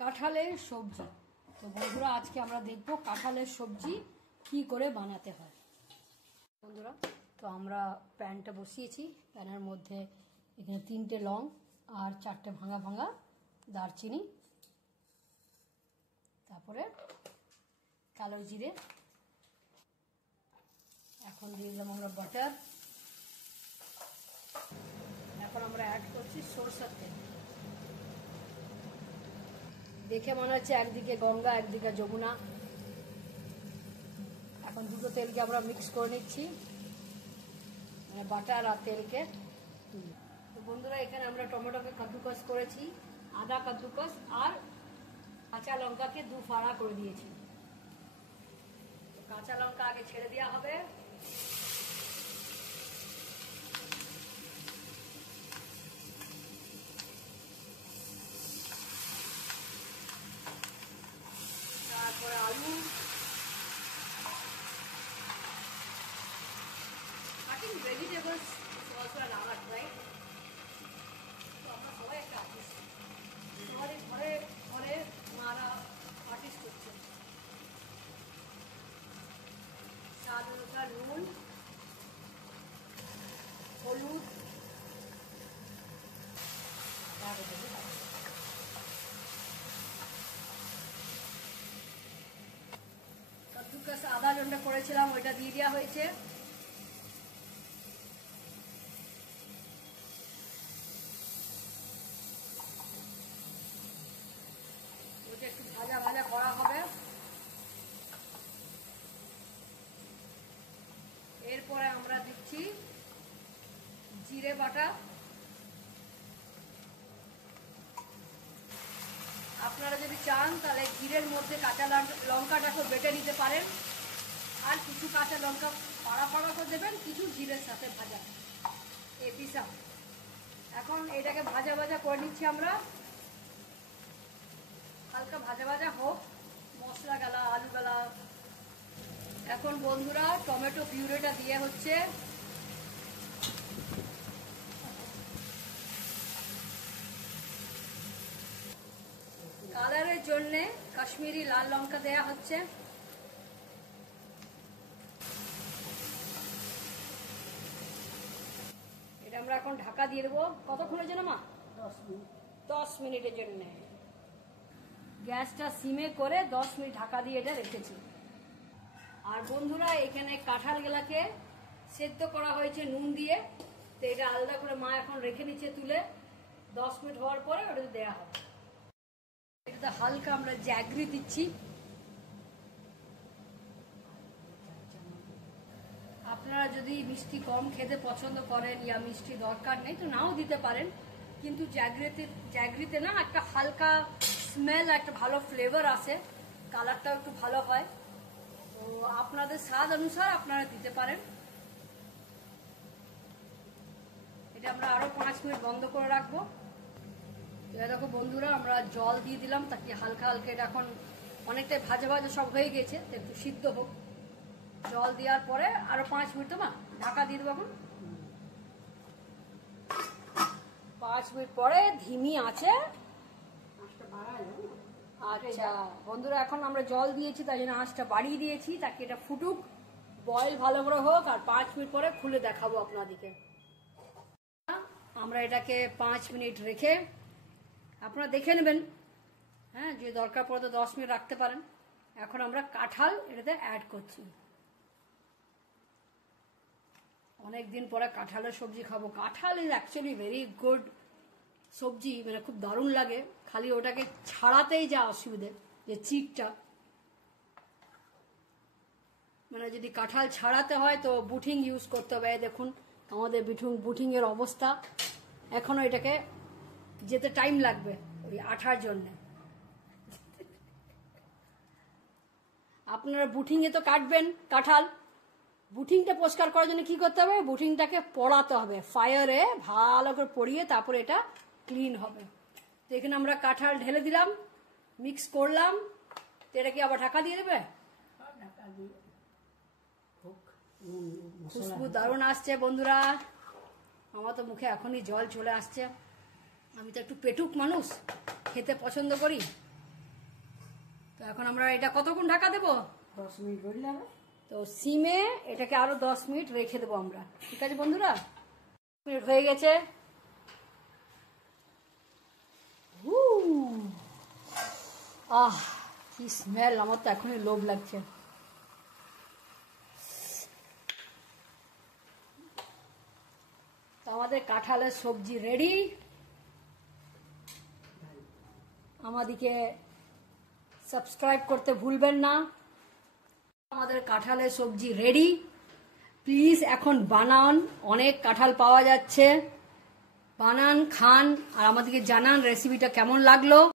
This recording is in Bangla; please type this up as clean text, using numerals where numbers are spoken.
কাঁঠালের সবজি। তো বন্ধুরা আজকে আমরা দেখব কাঁঠালের সবজি কি করে বানাতে হয়। বন্ধুরা তো আমরা প্যানটা বসিয়েছি, প্যানের মধ্যে এখানে 3টে লং আর 4টে ভাঙা ভাঙা দারচিনি, তারপরে কালো জিরে, এখন দিয়ে দিলাম আমরা বাটার, এখন আমরা অ্যাড করছি সরষের তেল। দেখে মনে হচ্ছে একদিকে গঙ্গা একদিকে যমুনা। এখন দুটো তেলকে আমরা মিক্স করে নিচ্ছি, মানে বাটার আর তেলকে। তো বন্ধুরা এখানে আমরা টমেটোকে কাদ্দুকস করেছি, আদা কাদ্দুকস আর কাঁচা লঙ্কাকে 2 ফাড়া করে দিয়েছি। কাঁচা লঙ্কা আগে ছেড়ে দেওয়া হবে, তারপরে আলু, cutting vegetables also an art, right? তো আমরা সবাই একটা আর্টিস্ট, সবারই ঘরে ঘরে মারা আর্টিস্ট করছে। স্বাদ অনুসার নুন, হলুদ, কাদ্দুকস আদা যেটা করেছিলাম ওইটা দিয়ে দেওয়া হয়েছে। ওটা একটু ভাজা ভাজা করা হবে। এরপরে আমরা দিচ্ছি জিরে বাটা। আপনারা যদি চান তাহলে জিরের মধ্যে কাঁচা লঙ্কাটাকে বেটে নিতে পারেন, আর কিছু কাঁচা লঙ্কা পাড়া পাড়া করে দেবেন, কিছু জিরের সাথে ভাজা এই পিসা। এখন এটাকে ভাজা ভাজা করে নিচ্ছি আমরা, হালকা ভাজা ভাজা হোক, মশলা গেলা আলু গেলা। এখন বন্ধুরা টমেটো পিউরেটা দিয়ে হচ্ছে, কালারের জন্য কাশ্মীরি লাল লঙ্কা দেয়া হচ্ছে। এটা আমরা এখন ঢাকা দিয়ে দেবো। কতক্ষণের জন্য মা? 10 মিনিটের জন্য। গ্যাসটা সিমে করে 10 মিনিট ঢাকা দিয়ে এটা রেখেছি। আর বন্ধুরা এখানে কাঁঠাল গুলাকে সেদ্ধ করা হয়েছে নুন দিয়ে, তো এটা আলাদা করে মা এখন রেখে নিচ্ছে তুলে। 10 মিনিট হওয়ার পরে ওটাতে দেওয়া হবে। এটাতে হালকা আমরা জ্যাগরি দিচ্ছি। আপনারা যদি মিষ্টি কম খেতে পছন্দ করেন ইয়া মিষ্টি দরকার নেই তো নাও দিতে পারেন, কিন্তু জ্যাগরিতে না একটা হালকা স্মেল, একটা ভালো ফ্লেভার আসে, কালারটাও একটু ভালো হয়। তো আপনাদের স্বাদ অনুসার আপনারা দিতে পারেন। এটা আমরা আরো 5 মিনিট বন্ধ করে রাখবো। দেখো বন্ধুরা আমরা জল দিয়ে দিলাম, তাকে হালকা হালকা এটা এখন অনেকটাই ভাজা ভাজা সব হয়ে গেছে, একটু সিদ্ধ হোক। জল দেওয়ার পরে আরো 5 মিনিট তো মা ঢাকা দিয়ে দেবো। এখন 5 মিনিট পরে ধিমি আছে। আচ্ছা বন্ধুরা এখন আমরা জল দিয়েছি, তাই জন্য আঁচটা বাড়িয়ে দিয়েছি, তাকে এটা ফুটুক, বয়েল ভালো করে হোক, আর 5 মিনিট পরে খুলে দেখাবো আপনাদেরকে। আমরা এটাকে 5 মিনিট রেখে আপনারা দেখে নেবেন, হ্যাঁ, যে দরকার পড়ে তো 10 মিনিট রাখতে পারেন। এখন আমরা কাঁঠাল এটাতে অ্যাড করছি। অনেকদিন পরে কাঁঠালের সবজি খাবো। কাঁঠাল ইজ অ্যাকচুয়ালি ভেরি গুড সবজি, মানে খুব দারুণ লাগে, খালি ওটাকে ছাড়াতেই যা অসুবিধে, যে চিকটা, মানে যদি কাঁঠাল ছাড়াতে হয় তো বুটিং ইউজ করতে হবে। দেখুন আমাদের বুটিং এর অবস্থা, এখনো এটাকে যেতে টাইম লাগবে ওই আঠার জন্য। আপনারা বুটিং এ তো কাটবেন কাঁঠাল, বুটিংটা পরিষ্কার করার জন্য কি করতে হবে? বুটিংটাকে পোড়াতে হবে ফায়ারে, ভালো করে পড়িয়ে তারপরে এটা ক্লিন হবে। তো এখানে আমরা কাঁঠাল ঢেলে দিলাম, মিক্স করলাম, তো এটা কি আবার ঢাকা দিয়ে দেবে? খুশবু দারুণ আসছে বন্ধুরা, আমার তো মুখে এখনই জল চলে আসছে। আমি তো একটু পেটুক মানুষ, খেতে পছন্দ করি। তো এখন আমরা এটা কতক্ষণ ঢাকা দেবো? 10 মিনিট হয়ে যাবে। তো সিমে এটাকে আরো 10 মিনিট রেখে দেবো আমরা। ঠিক আছে বন্ধুরা, মিনিট হয়ে গেছে। আহ কি স্মেল, আমার তো এখনই লোভ লাগছে। তো আমাদের কাঁঠালের সবজি রেডি। আমাদেরকে সাবস্ক্রাইব করতে ভুলবেন না। আমাদের কাঁঠালের সবজি রেডি। প্লিজ এখন বানান, অনেক কাঁঠাল পাওয়া যাচ্ছে, বানান, খান, আর আমাদেরকে জানান রেসিপিটা কেমন লাগলো।